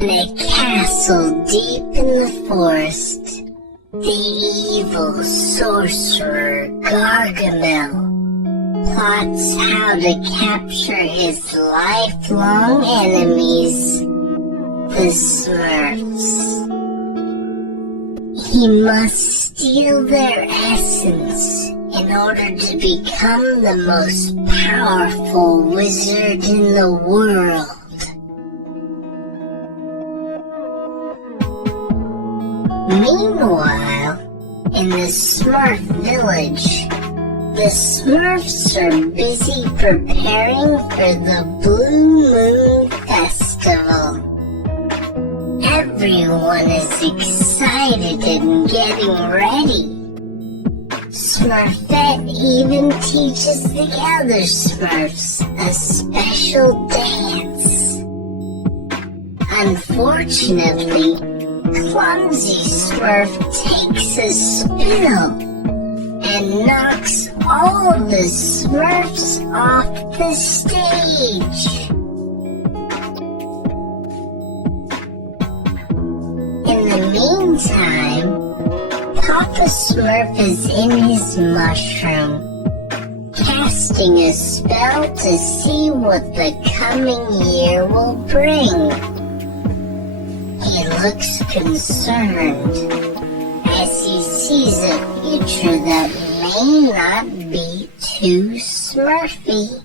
In a castle deep in the forest, the evil sorcerer Gargamel plots how to capture his lifelong enemies, the Smurfs. He must steal their essence in order to become the most powerful wizard in the world. Meanwhile, in the Smurf village, the Smurfs are busy preparing for the Blue Moon Festival. Everyone is excited and getting ready. Smurfette even teaches the other Smurfs a special dance. Unfortunately, Clumsy Smurf takes a spill and knocks all the Smurfs off the stage. In the meantime, Papa Smurf is in his mushroom, casting a spell to see what the coming year will bring. He looks concerned as he sees a future that may not be too Smurfy.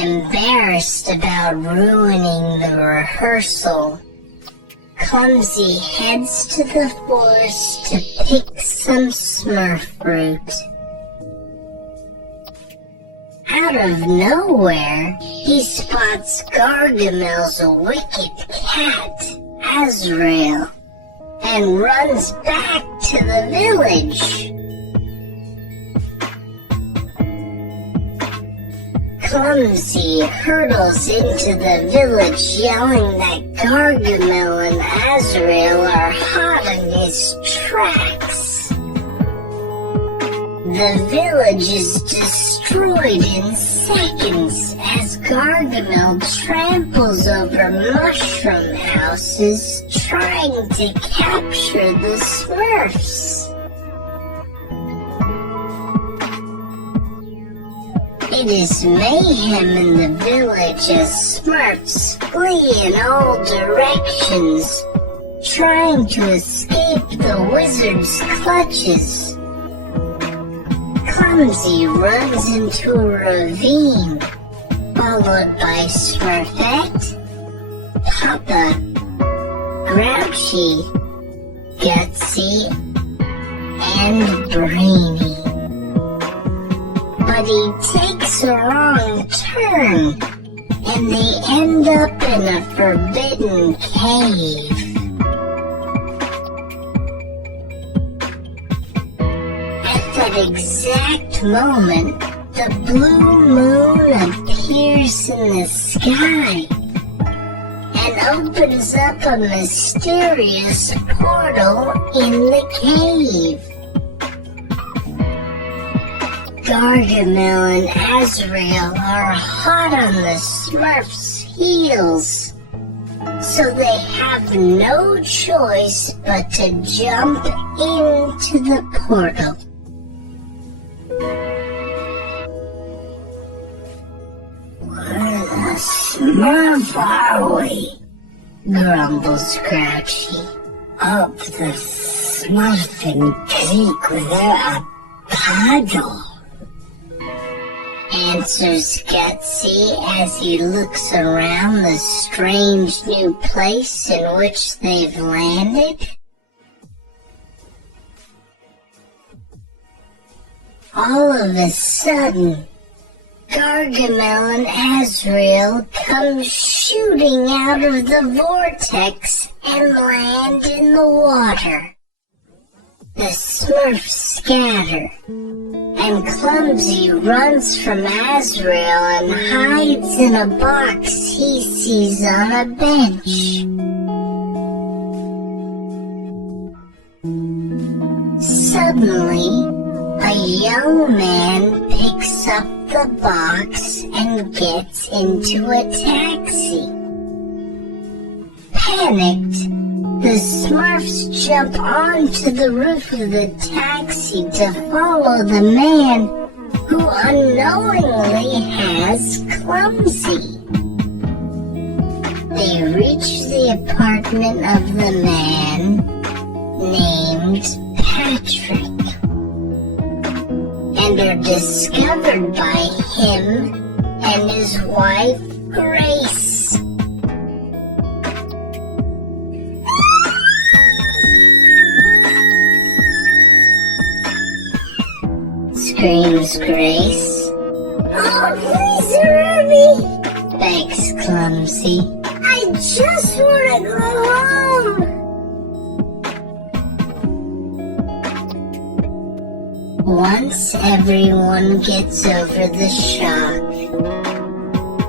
Embarrassed about ruining the rehearsal, Clumsy heads to the forest to pick some Smurf fruit. Out of nowhere, he spots Gargamel's wicked cat, Azrael, and runs back to the village. Clumsy hurtles into the village yelling that Gargamel and Azrael are hot on his tracks. The village is destroyed in seconds as Gargamel tramples over mushroom houses trying to capture the Smurfs. It is mayhem in the village as Smurfs flee in all directions, trying to escape the wizard's clutches. Clumsy runs into a ravine, followed by Smurfette, Papa, Grouchy, Gutsy, and Brainy. But he takes a wrong turn, and they end up in a forbidden cave. At that exact moment, the blue moon appears in the sky and opens up a mysterious portal in the cave. Gargamel and Azrael are hot on the Smurfs' heels, so they have no choice but to jump into the portal. Where the Smurf are we? Grumbles Grouchy. Up the Smurfing Creek without a paddle, answers Gutsy as he looks around the strange new place in which they've landed. All of a sudden, Gargamel and Azrael come shooting out of the vortex and land in the water. The Smurfs scatter, and Clumsy runs from Azrael and hides in a box he sees on a bench. Suddenly, A young man picks up the box and gets into a taxi. Panicked, the Smurfs jump onto the roof of the taxi to follow the man who unknowingly has Clumsy. They reach the apartment of the man named Patrick and are discovered by him and his wife Grace. Screams Grace. Oh, please hurry! Begs Clumsy. I just want to go home! Once everyone gets over the shock,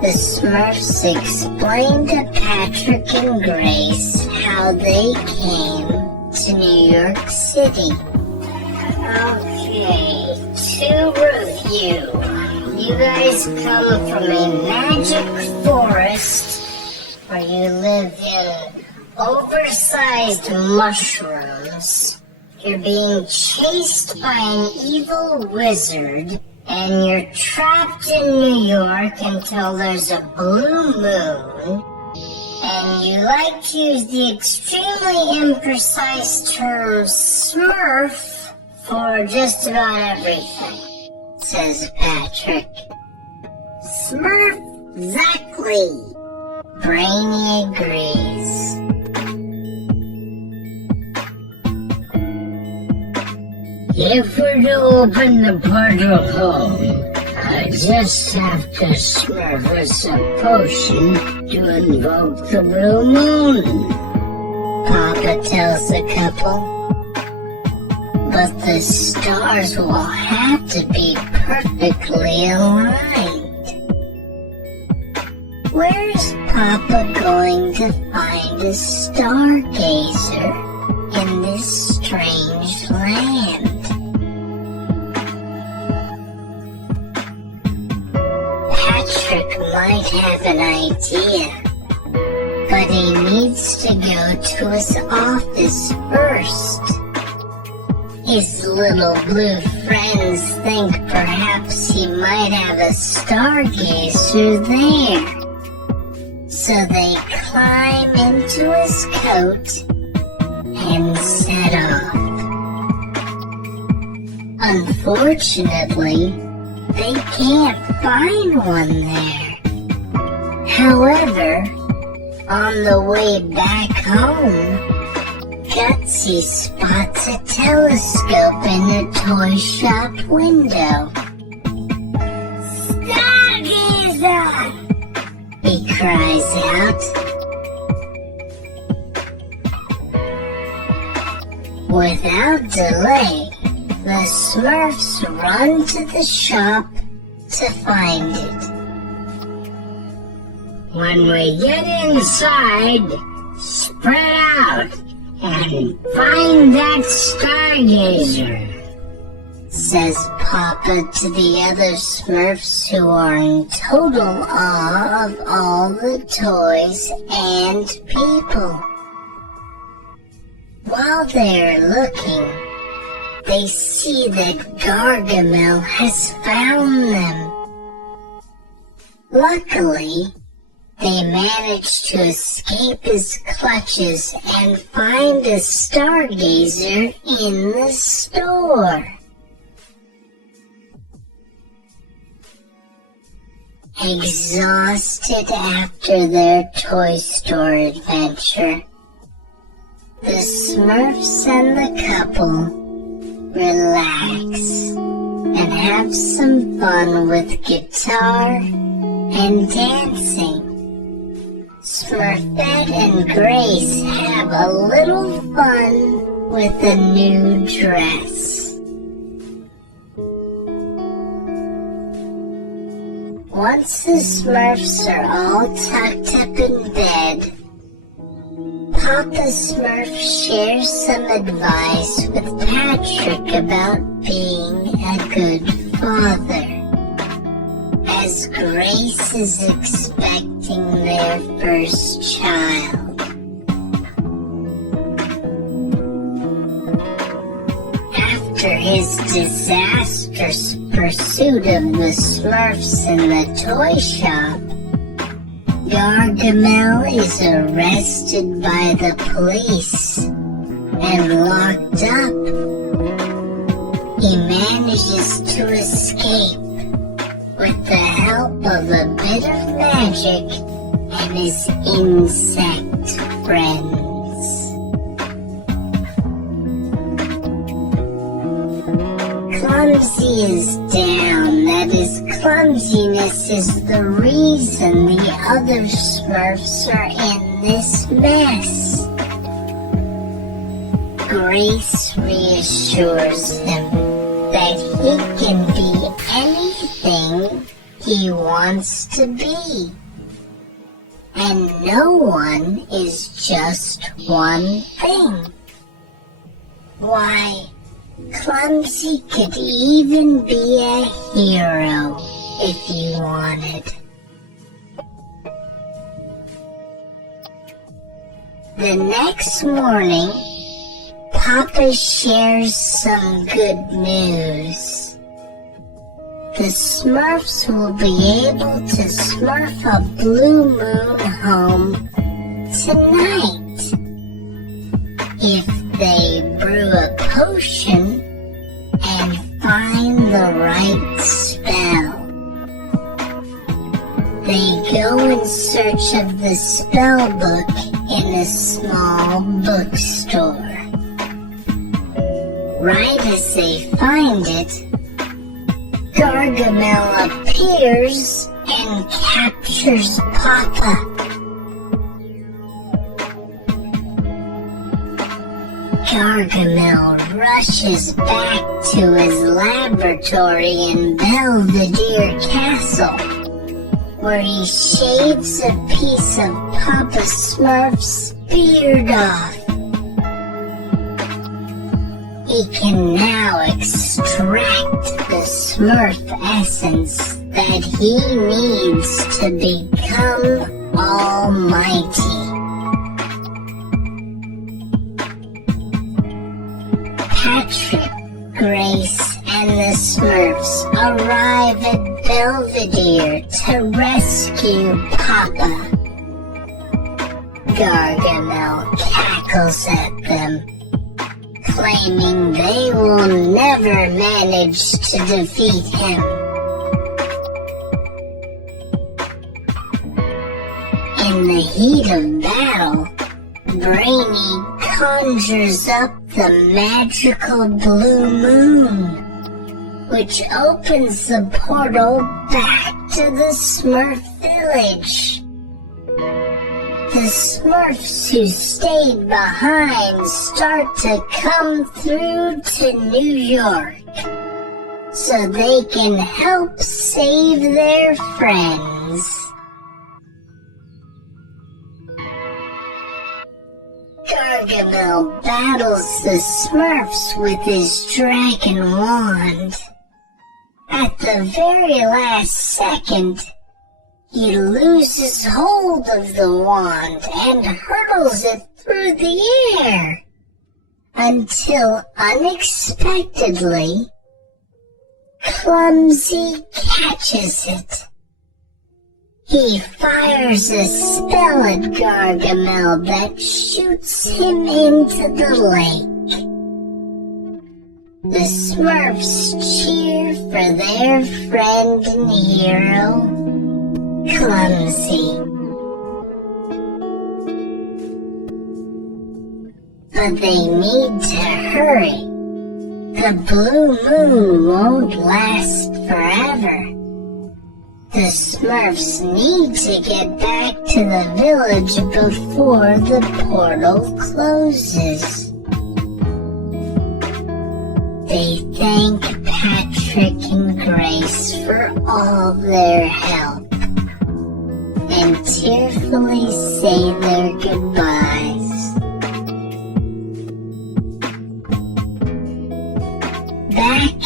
the Smurfs explain to Patrick and Grace how they came to New York City. Okay, to review, you guys come from a magic forest where you live in oversized mushrooms. You're being chased by an evil wizard, and you're trapped in New York until there's a blue moon. And you like to use the extremely imprecise term Smurf for just about everything, says Patrick. Smurf, exactly. Brainy agrees. If we're to open the portal home, I just have to smurf us a potion to invoke the blue moon. Papa tells the couple. But the stars will have to be perfectly aligned. Where's Papa going to find a stargazer in this strange land? Patrick might have an idea, but he needs to go to his office first. His little blue friends think perhaps he might have a stargazer there. So they climb into his coat and set off. Unfortunately, they can't find one there. However, on the way back home, Gutsy spots a telescope in a toy shop window. Stargazer! He cries out. Without delay, the Smurfs run to the shop to find it. When we get inside, spread out and find that stargazer, says Papa to the other Smurfs who are in total awe of all the toys and people. While they're looking, they see that Gargamel has found them. Luckily, they manage to escape his clutches and find a stargazer in the store. Exhausted after their toy store adventure, the Smurfs and the couple relax and have some fun with guitar and dancing. Smurfette and Grace have a little fun with a new dress. Once the Smurfs are all tucked up in bed, Papa Smurf shares some advice with Patrick about being a good father, as Grace is expecting their first child. After his disastrous pursuit of the Smurfs in the toy shop, Gargamel is arrested by the police and locked up. He manages to escape with the help of a bit of magic and his insect friends. Clumsy is down that his clumsiness is the reason the other Smurfs are in this mess. Grace reassures him that he can be anything he wants to be, and no one is just one thing. Why, Clumsy could even be a hero if he wanted. The next morning, Papa shares some good news. The Smurfs will be able to smurf a blue moon home tonight if they brew a potion and find the right spell. They go in search of the spell book in a small bookstore. Right as they find it, Gargamel appears and captures Papa. Gargamel rushes back to his laboratory in Belvedere Castle, where he shaves a piece of Papa Smurf's beard off. He can now extract the Smurf essence that he needs to become almighty. Patrick, Grace, and the Smurfs arrive at Belvedere to rescue Papa. Gargamel cackles at them, claiming they will never manage to defeat him. In the heat of battle, Brainy conjures up the magical blue moon, which opens the portal back to the Smurf village. The Smurfs who stayed behind start to come through to New York so they can help save their friends. Gargamel battles the Smurfs with his dragon wand. At the very last second, he loses hold of the wand and hurls it through the air, until unexpectedly, Clumsy catches it. He fires a spell at Gargamel that shoots him into the lake. The Smurfs cheer for their friend and hero, Clumsy. But they need to hurry. The blue moon won't last forever. The Smurfs need to get back to the village before the portal closes. They thank Patrick and Grace for all their help and tearfully say their goodbyes. Back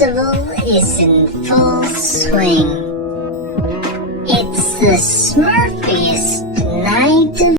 festival is in full swing. It's the Smurfiest night of